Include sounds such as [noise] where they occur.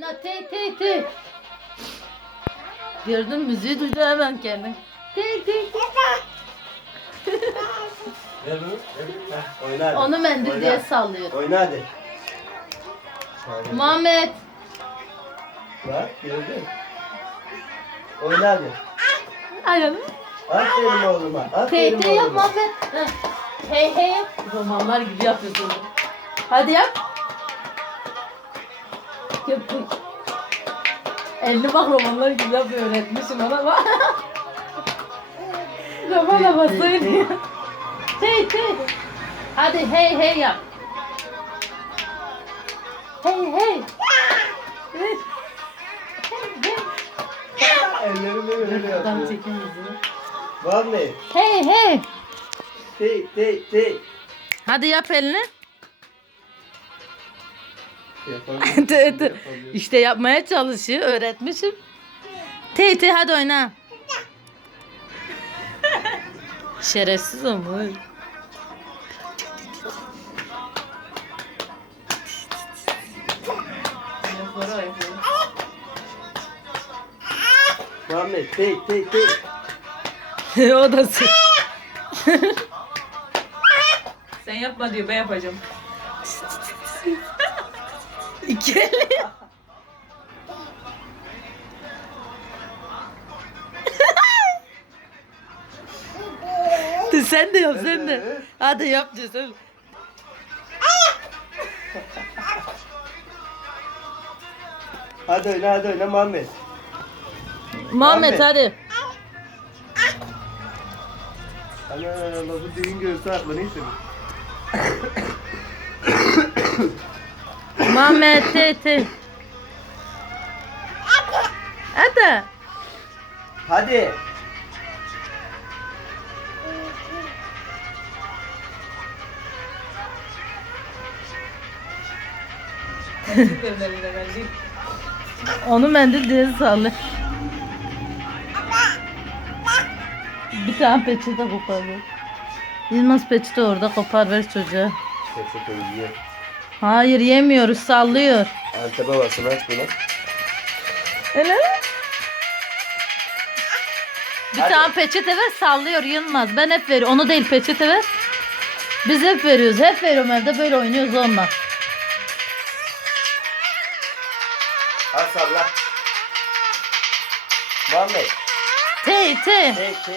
Oyna tey tey tey. Gördün mü? müziği duydu hemen kendin. Tey tey tey. Ne bu? Oyna hadi. Onu mendil Oyna. diye sallıyor. Oyna hadi. Hadi. Muhammed. Bak gördün. Oyna hadi. Ayağını. Aferin oğluma. Tey Aferin tey yap oğluma. Muhammed. Heh. Hey hey yap. Romanlar gibi yapıyorsun. Hadi yap. Yap. Elini bak romanlar gibi yapıyor öğretmişim ona bak. Roman havası oynuyor. Hey hey. Hadi hey hey yap. Hey hey. Hey hey. Ellerimi böyle Adam yapıyor. çekin bizi. Muhammed. Hey hey. Tey tey tey. Hadi yap elini. Yapamıyorum. İşte yapmaya çalışıyor. Öğretmişim. Tey tey hadi oyna. Şerefsiz olmuş. Muhammed tey tey tey. o da sen. Sen yapma diyor ben yapacağım. [laughs] İki eli. [laughs] Sen de yap sen de. Hadi yap diyor sen. Hadi oyna hadi oyna Muhammed. Muhammed Muhammed. hadi. Ana lafı düğün görse aklını yitir. [laughs] Muhammed tey tey. Hadi. Hadi. Onu mendil diye sallıyor. Bir tane peçete kopar ver. Yılmaz peçete orada kopar ver çocuğa. Peçete yiyor. Hayır yemiyoruz sallıyor. Antep havasını aç bunu. Öyle mi? Bir Hadi. tane peçete ver sallıyor Yılmaz. Ben hep veriyorum. Onu değil peçete ver. Biz hep veriyoruz. Hep veriyorum evde böyle oynuyoruz onunla. Al salla. Muhammed. Tey tey. Tey tey tey.